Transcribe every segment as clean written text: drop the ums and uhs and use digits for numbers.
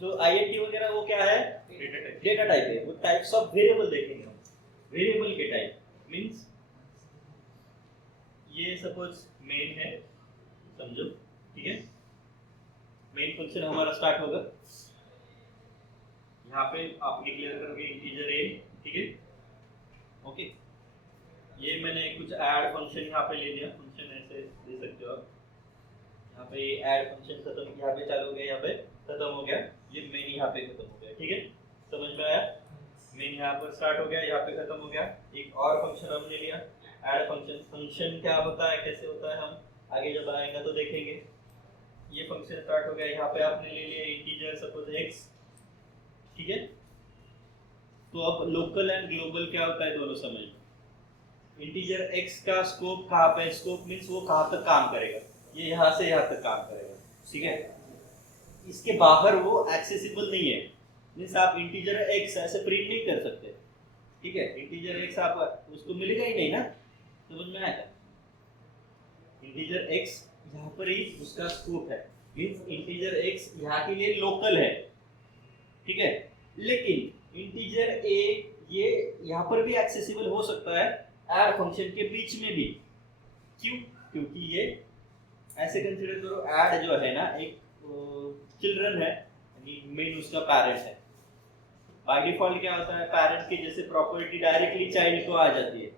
जो आईएनटी वगैरह वो क्या है, डेटा टाइप है। वो टाइप्स ऑफ वेरिएबल देखेंगे हम। वेरिएबल के टाइप मींस ये सपोज मेन है, समझो, ठीक है। मेन फंक्शन हमारा स्टार्ट होगा, यहाँ पे आप डिक्लेयर करोगे इंटीजर ए, ठीक है, ओके। ये मैंने कुछ ऐड फंक्शन यहाँ पे ले लिया, फंक्शन ऐसे दे सकते हो आप। यहाँ पे ऐड फंक्शन खत्म, यहाँ पे चालू हो गया, यहाँ पे खत्म हो गया, ये मेन यहाँ पे खत्म हो गया, ठीक है, समझ में आया। मेन यहाँ पर स्टार्ट हो गया, यहाँ पे खत्म हो गया। एक और फंक्शन हमने लिया, ऐड फंक्शन। फंक्शन क्या होता है, कैसे होता है, हम आगे जब आएगा तो देखेंगे। ये फंक्शन स्टार्ट हो गया, यहाँ पे आपने ले लिया इंटीजर सपोज x, ठीक है। तो अब लोकल एंड ग्लोबल क्या होता है दोनों समझ लो। इंटीजर x का स्कोप कहाँ पे, स्कोप मीन्स वो कहाँ तक काम करेगा, ये यहाँ से यहाँ तक काम करेगा, ठीक है। इसके बाहर वो एक्सेसिबल नहीं है, मीन्स आप इंटीजर x ऐसे प्रिंट नहीं कर सकते, ठीक है। इंटीजर x आप उसको मिलेगा ही नहीं ना, समझ में आया। इंटीजर x यहाँ पर ही उसका स्कोप है, मीन्स इंटीजर x यहाँ के लिए लोकल है, ठीक है। लेकिन इंटीजर a ये यहाँ पर भी एक्सेसिबल हो सकता है ऐड फंक्शन के बीच में भी। क्यों? क्योंकि ये ऐसे कंसीडर करो, ऐड जो है ना एक चिल्ड्रन है, यानी मेन उसका पेरेंट है। बाय डिफॉल्ट क्या होता है, पेरेंट की जैसे प्रॉपर्टी डायरेक्टली चाइल्ड को आ जाती है,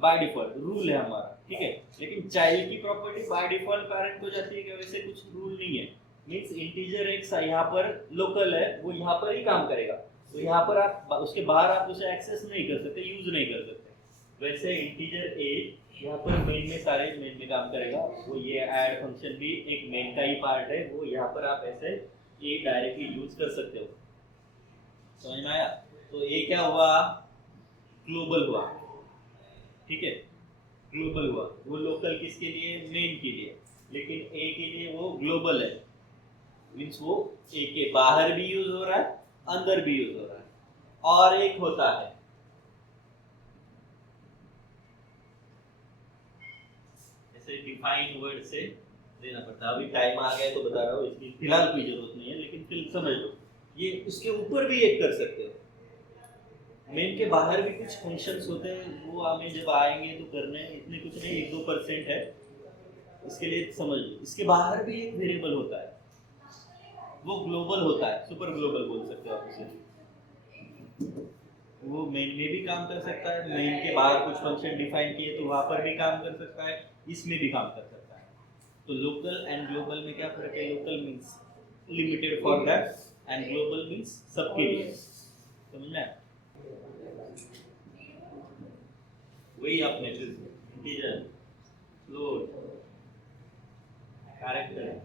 बाय डिफॉल्ट रूल है हमारा, ठीक है। लेकिन चाइल्ड की प्रॉपर्टी बाय डिफॉल्ट पेरेंट को जाती है क्या, वैसे कुछ रूल नहीं है। मींस इंटीजर x यहाँ पर लोकल है, वो यहाँ पर ही काम करेगा, तो यहाँ पर आप उसके बाहर आप उसे एक्सेस नहीं कर सकते, यूज नहीं कर सकते। वैसे इंटीजर a यहाँ पर मेन में सारे मेन में काम करेगा, वो ये ऐड फंक्शन भी एक मेन का ही पार्ट है, वो यहाँ पर आप ऐसे ये डायरेक्टली यूज कर सकते हो, समझ में आया। तो ये क्या हुआ, ग्लोबल हुआ, ठीक है, ग्लोबल हुआ। वो लोकल किसके लिए, मेन के लिए, लेकिन ए के लिए वो ग्लोबल है, मीन्स वो ए के बाहर भी यूज हो रहा है, अंदर भी यूज हो रहा है। और एक होता है ऐसे डिफाइन वर्ड से देना पड़ता है। अभी टाइम आ गया है तो बता रहा हूँ, इसकी फिलहाल कोई जरूरत नहीं है, लेकिन फिर समझ लो। ये उसके ऊपर भी एक कर सकते हो, मेन के बाहर भी कुछ फंक्शंस होते हैं, वो हमें जब आएंगे तो करने इतने कुछ नहीं, 1-2% है, इसके लिए समझ लो। इसके बाहर भी एक वेरिएबल होता है, वो ग्लोबल होता है, सुपर ग्लोबल बोल सकते हो आप उसे। वो मेन में भी काम कर सकता है, मेन के बाहर कुछ फंक्शन डिफाइन किए तो वहां पर भी काम कर सकता है, इसमें भी काम कर सकता है। तो लोकल एंड ग्लोबल में क्या फर्क है, local means limited for that and global means सबके लिए, समझना है। वही आपने इंटीजर, फ्लोट, कैरेक्टर,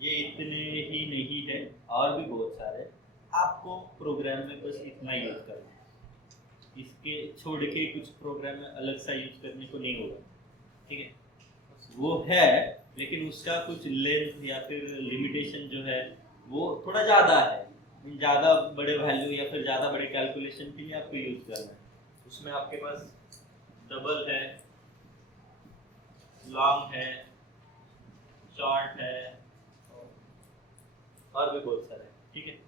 ये इतने ही नहीं है, और भी बहुत सारे। आपको प्रोग्राम में बस इतना यूज करना है, इसके छोड़ के कुछ प्रोग्राम में अलग सा यूज करने को नहीं होगा, ठीक है। वो है, लेकिन उसका कुछ लेंथ या फिर लिमिटेशन जो है वो थोड़ा ज़्यादा है, ज़्यादा बड़े वैल्यू या फिर ज़्यादा बड़े कैलकुलेशन के लिए आपको यूज करना है। उसमें आपके पास डबल है, लॉन्ग है, शॉर्ट है, और भी बहुत सारे, ठीक है।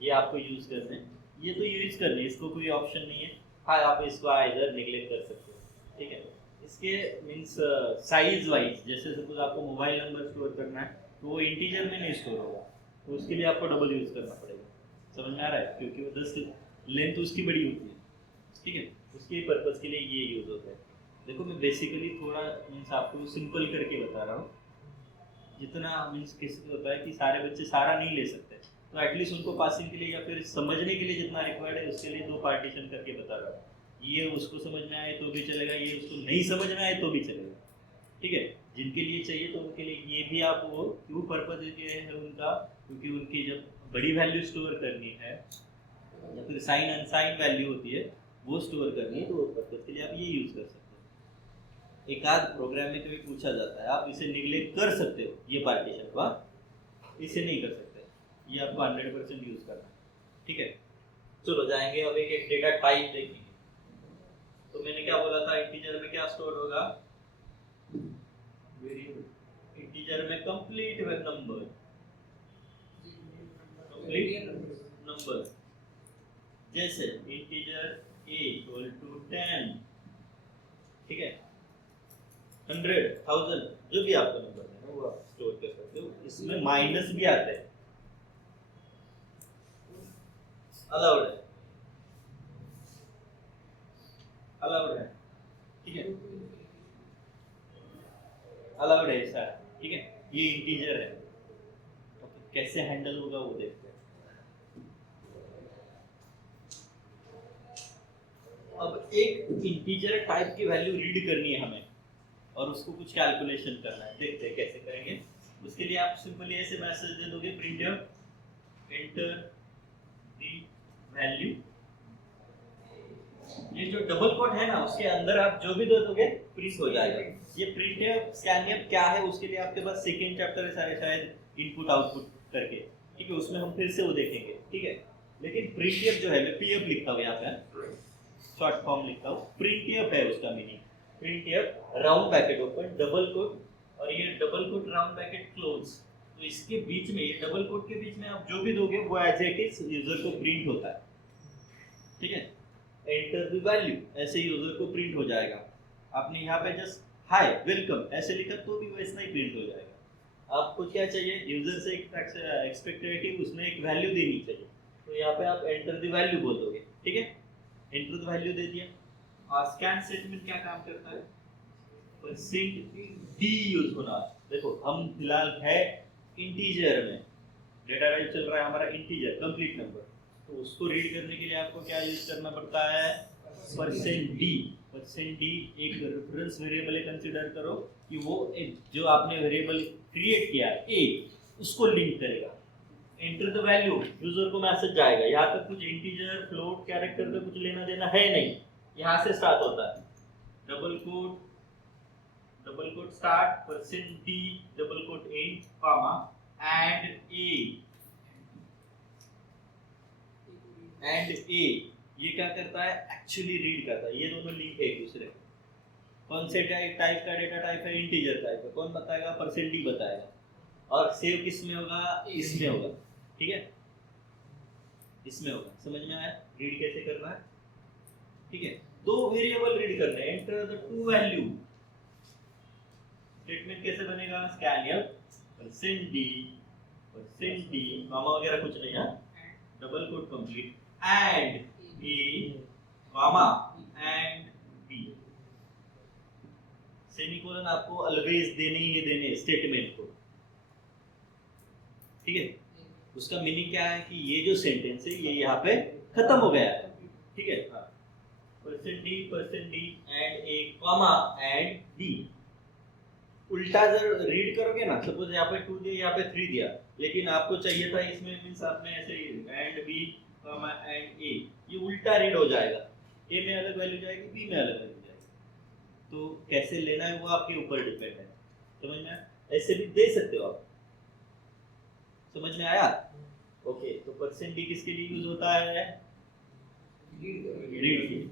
ये आपको यूज करने हैं, ये तो यूज करने, इसको कोई ऑप्शन नहीं है। हाँ, आप इसको इधर निगलेक्ट कर सकते हो, ठीक है। इसके मीन्स साइज वाइज, जैसे सपोज आपको मोबाइल नंबर स्टोर करना है तो वो इंटीजर में नहीं स्टोर होगा, तो उसके लिए आपको डबल यूज करना पड़ेगा, समझ में आ रहा है, क्योंकि वो 10 लेंथ उसकी बड़ी होती है, ठीक है। उसके पर्पज के लिए ये यूज होता है। देखो मैं बेसिकली थोड़ा मीन्स आपको सिंपल करके बता रहा हूँ, जितना मीन्स किसी होता है कि सारे बच्चे सारा नहीं ले सकते, तो एटलीस्ट उनको पासिंग के लिए या फिर समझने के लिए जितना रिक्वायर्ड है उसके लिए 2 पार्टीशन करके बता रहा हूँ। ये उसको समझ में आए तो भी चलेगा, ये उसको नहीं समझ में आए तो भी चलेगा, ठीक है। जिनके लिए चाहिए तो उनके लिए ये भी आप वो क्यों पर्पज है उनका, क्योंकि उनकी जब बड़ी वैल्यू स्टोर करनी है या फिर साइन अनसाइन वैल्यू होती है वो स्टोर करनी है, तो उस पर्पज के लिए आप ये यूज कर सकते हो। एक आध प्रोग्राम में कभी पूछा जाता है, आप इसे निगलेक्ट कर सकते हो, ये पार्टीशन को आप इसे नहीं कर सकते, ये आपको 100% यूज करना है, ठीक है। चलो जाएंगे अब एक डेटा टाइप देखेंगे। तो मैंने क्या बोला था, इंटीजर में क्या स्टोर होगा, वेरिएबल। इंटीजर में कंप्लीट नंबर, कंप्लीट नंबर। जैसे इंटीजर a इक्वल टू 10, ठीक है, 100, 1000, जो भी आपका नंबर है वो आप स्टोर कर सकते हो। इसमें माइनस भी आता है, अलाउड है, अलाउड है, ठीक है, अलाउड है ऐसा, ठीक है। ये इंटीजर है, ओके, कैसे हैंडल होगा वो देखते हैं। अब एक इंटीजर टाइप की वैल्यू रीड करनी है हमें और उसको कुछ कैलकुलेशन करना है, देखते हैं कैसे करेंगे। उसके लिए आप सिंपली ऐसे मैसेज दे दोगे, प्रिंटफ एंटर द वैल्यू। ये जो डबल कोट है ना, उसके अंदर आप जो भी दे दोगे प्रिंट हो जाएगा। ये प्रिंटफ स्कैनफ क्या है, उसके लिए आपके पास सेकंड चैप्टर है शायद इनपुट आउटपुट करके, ठीक है, उसमें हम फिर से वो देखेंगे, ठीक है। लेकिन प्रिंटफ जो है, मैं पीएफ लिखता हूँ यहाँ पे, शॉर्ट फॉर्म लिखता हूँ, प्रिंटफ है उसका meaning. Printf round bracket open double quote, और ये double quote round bracket close. तो इसके बीच में, ये डबल कोट के बीच में आप जो भी दोगे वो एज इट इज यूजर को प्रिंट होता है, ठीक है। एंटर द वैल्यू, ऐसे यूजर को प्रिंट हो जाएगा। आपने यहाँ पे जस्ट हाय वेलकम ऐसे लिखा तो भी वैसा ही प्रिंट हो जाएगा। आपको क्या चाहिए, यूजर से एक्सपेक्टेड उसमें एक वैल्यू देनी चाहिए, तो यहाँ पे आप एंटर द वैल्यू बोल दोगे, ठीक है। एंटर द वैल्यू दे दिया। और स्कैन स्टेटमेंट क्या काम करता है, %d यूज होना। देखो हम फिलहाल है इंटीजर में, डेटा टाइप चल रहा है हमारा इंटीजर कंप्लीट नंबर, तो उसको रीड करने के लिए आपको क्या यूज करना पड़ता है, %d। %d एक रेफरेंस वेरिएबल है, कंसीडर करो कि वो एक जो आपने वेरिएबल क्रिएट किया a, उसको लिंक करेगा। एंटर द वैल्यू, यूजर को मैसेज जाएगा। यहाँ तक कुछ इंटीजर फ्लोट कैरेक्टर का कुछ लेना देना है नहीं, यहाँ से स्टार्ट होता है। Double quote start, %d double quote end comma and a ये क्या करता है, एक्चुअली रीड करता है। ये दोनों लिंक है एक दूसरे को। कौन से टाइप का डेटा टाइप है, इंटीजर टाइप का, कौन बताएगा, %d बताएगा। और सेव किस में होगा, इसमें होगा, ठीक है, इसमें होगा। समझ में आया रीड कैसे करना है, ठीक है। दो वेरिएबल रीड करने हैं, enter the two value. Statement कैसे बनेगा, स्कैनफ %d कॉमा वगैरह कुछ नहीं है, double quote complete and a comma and b। Semicolon आपको ऑलवेज देने ही देने स्टेटमेंट को, ठीक है। उसका मीनिंग क्या है कि ये जो सेंटेंस है ये यहाँ पे खत्म हो गया है, ठीक है। हाँ, %d and a comma and b। उल्टा जब रीड करोगे ना, सपोज यहाँ पे 2 दिया, यहाँ पे 3 दिया, लेकिन आपको चाहिए था इसमें, मींस आपने ऐसे and b comma and a, ये उल्टा रीड हो जाएगा। a में अलग वैल्यू जाएगी, b में अलग वैल्यू जाएगी। तो कैसे लेना है वो आपके ऊपर डिपेंड है, समझ में आया। ऐसे भी दे सकते हो आप, समझ में आया। ओके, तो %d किसके लिए यूज होता है, रीड के।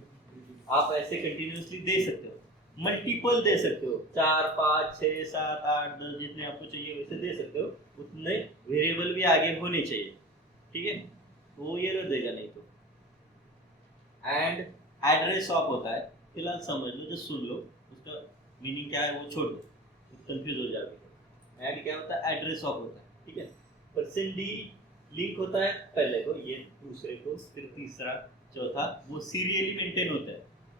आप ऐसे कंटिन्यूअसली दे सकते हो, मल्टीपल दे सकते हो, 4 5 6 7 8 10 जितने आपको चाहिए वैसे दे सकते हो। उतने वेरिएबल भी आगे होने चाहिए, ठीक है, वो ये रह देगा नहीं तो। एंड एड्रेस ऑफ होता है, फिलहाल समझ लो, जो सुन लो, उसका मीनिंग क्या है वो छोड़ दो, कंफ्यूज हो जाओगे। एंड क्या होता है, एड्रेस ऑफ होता है, ठीक है। %d लिंक होता है पहले को, ये दूसरे को, फिर तीसरा चौथा, वो सीरियली मेंटेन होता है।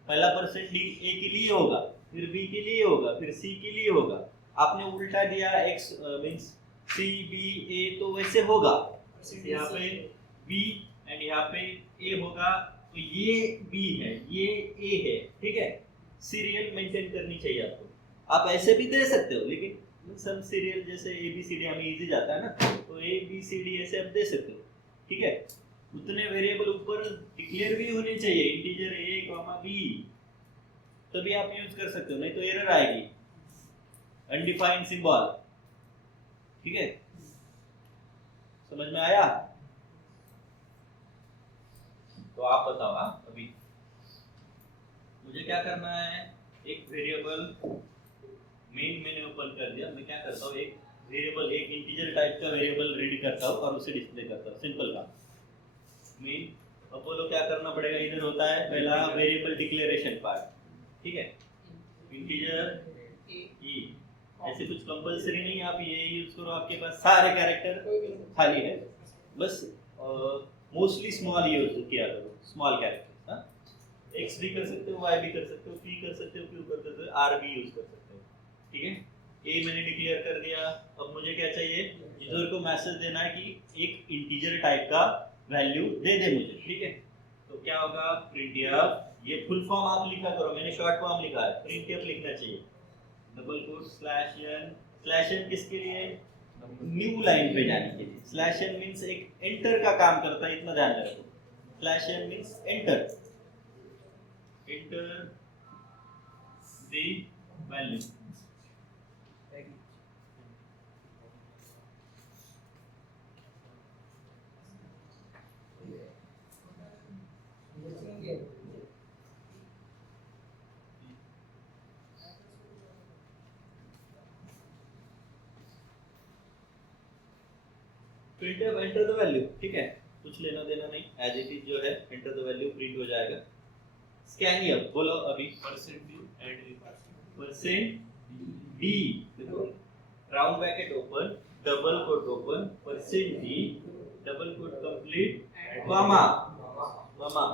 पहला %d a के लिए होगा, फिर b के लिए होगा, फिर c के लिए होगा। आपने उल्टा दिया x means c b a, तो वैसे होगा। यहाँ पे b एंड यहाँ पे a होगा, तो ये b है, ये a है, ठीक है। सीरियल मेंटेन करनी चाहिए आपको। आप ऐसे भी दे सकते हो, लेकिन सब सीरियल जैसे a b c d हमें इजी जाता है ना, तो a b c d ऐसे आप दे सकते हो, ठीक है। उतने वेरिएबल ऊपर डिक्लेयर भी होने चाहिए, इंटीजर a कॉमा b, तभी आप यूज कर सकते हो, नहीं तो एरर आएगी, अनडिफाइंड सिंबल, ठीक है। समझ में आया। तो आप बताओ, अभी मुझे क्या करना है, एक वेरिएबल मेन मैंने ओपन कर दिया, मैं क्या करता हूँ, एक वेरिएबल, एक इंटीजर टाइप का वेरिएबल रीड करता हूँ और उसे डिस्प्ले करता हूँ, सिंपल काम। मीन अब बोलो क्या करना पड़ेगा, इधर होता है पहला वेरिएबल डिक्लेरेशन पार्ट, ठीक है, इंटीजर ई, ऐसे कुछ कंपलसरी नहीं, आप ये यूज करो, आपके पास सारे कैरेक्टर खाली है, बस मोस्टली स्मॉल यूज किया करो, स्मॉल कैरेक्टर। हाँ, एक्स भी कर सकते हो, वाई भी कर सकते हो, पी कर सकते हो, क्यू कर सकते हो, आर भी यूज कर सकते हो, ठीक है। ए मैंने डिक्लेयर कर दिया, अब मुझे क्या चाहिए, यूजर को मैसेज देना है कि एक इंटीजर टाइप का वैल्यू दे दे मुझे, ठीक है। तो क्या होगा, printf, ये फुल फॉर्म आप लिखा करो, मैंने शॉर्ट फॉर्म लिखा है, printf लिखना चाहिए, डबल कोट स्लैश एन किसके लिए, न्यू लाइन पे जाने के लिए। स्लैश एन मींस एक एंटर का काम करता है, इतना ध्यान रखो, slash n means enter the value. printf enter the value, ठीक है, कुछ लेना देना नहीं, एज इट इज जो है enter the value प्रिंट हो जाएगा। स्कैनियप बोलो अभी, परसेंट डी, देखो round bracket open, double quote open, percent d, double quote complete, comma comma,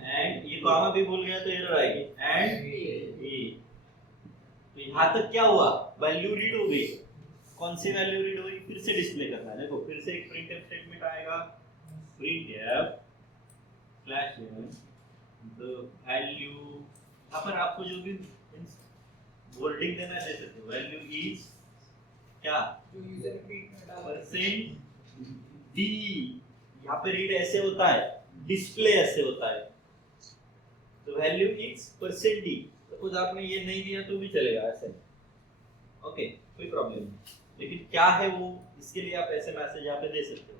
and ये कॉमा भी भूल गया तो एरर आएगी, एंड ए। तो यहाँ तक क्या हुआ, वैल्यू रीड हो गई, कौन सी वैल्यू रीड हुई, फिर से डिस्प्ले करना है। देखो फिर से एक printf स्टेटमेंट आएगा, printf स्लैश द वैल्यू, यहाँ पर आपको जो भी वर्डिंग देना है दे सकते हो, वैल्यू इज क्या, परसेंट डी, यहाँ पे रीड ऐसे होता है, डिस्प्ले ऐसे होता है, तो value is percent D. Suppose आपने ये नहीं दिया तो भी चलेगा ऐसे, ओके, कोई प्रॉब्लम नहीं, लेकिन क्या है वो, इसके लिए आप ऐसे मैसेज यहाँ पे दे सकते हो,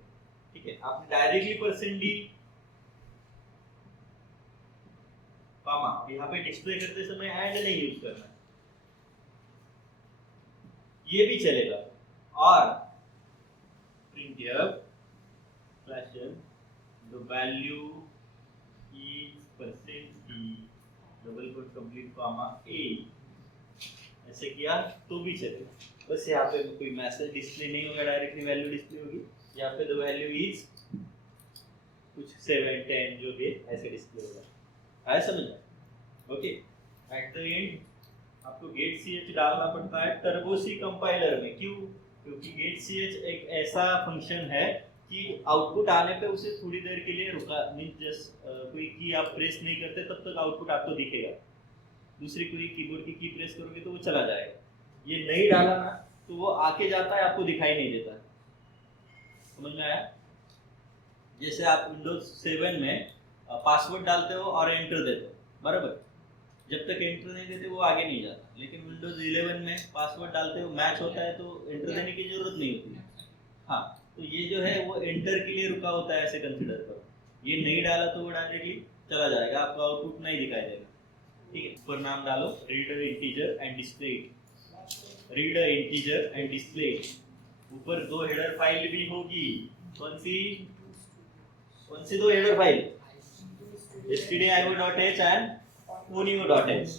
ठीक है। आपने डायरेक्टली परसेंट डी कॉमा, यहाँ पे डिस्प्ले करते समय एंड नहीं यूज करना, ये भी चलेगा। और printf slash the value is percent d, double quote complete comma a, ऐसे किया तो भी चलेगा। बस यहाँ पे कोई मैसेज डिस्प्ले नहीं होगा, डायरेक्टली वैल्यू डिस्प्ले होगी, यहाँ पे द वैल्यू इज कुछ 7 10 जो भी ऐसे डिस्प्ले होगा, आया समझ में? ओके, एट द एंड आपको गेट ch डालना पड़ता है टर्बो सी कंपाइलर में, क्यों, क्योंकि गेट ch एक ऐसा फंक्शन है कि आउटपुट आने पे उसे थोड़ी देर के लिए रुका, मींस जस्ट कोई की आप प्रेस नहीं करते तब तक आउटपुट आपको दिखेगा, दूसरी कोई कीबोर्ड की की प्रेस करोगे तो वो चला जाएगा, ये नहीं डाला ना तो वो आके जाता है, आपको दिखाई नहीं देता, समझ में आया? जैसे आप विंडोज 7 में पासवर्ड डालते हो और एंटर देते हो, बराबर, जब तक एंटर नहीं देते वो आगे नहीं जाता, लेकिन विंडोज 11 में पासवर्ड डालते हो, मैच होता है तो एंटर देने की जरूरत नहीं होती। हाँ, तो ये जो है वो एंटर के लिए रुका होता है, ऐसे कंसीडर करो, ये नहीं डाला तो वो डायरेक्टली चला जाएगा, आपको आउटपुट नहीं दिखाई देगा, ठीक है। ऊपर नाम डालो, read integer and display it, read integer and display it, ऊपर 2 हेडर फाइल भी होगी, कौन सी दो header file, stdio.h and onio.h,